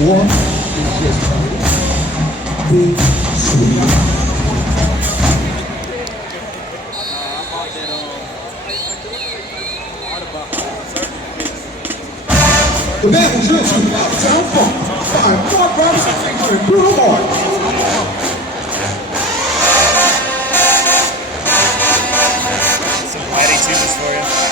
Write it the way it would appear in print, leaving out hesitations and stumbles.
One is just big sweet. The band was listening to Uptown Funk by Mark Robinson featuring Bruno Mars. Some Mighty Tunes for you.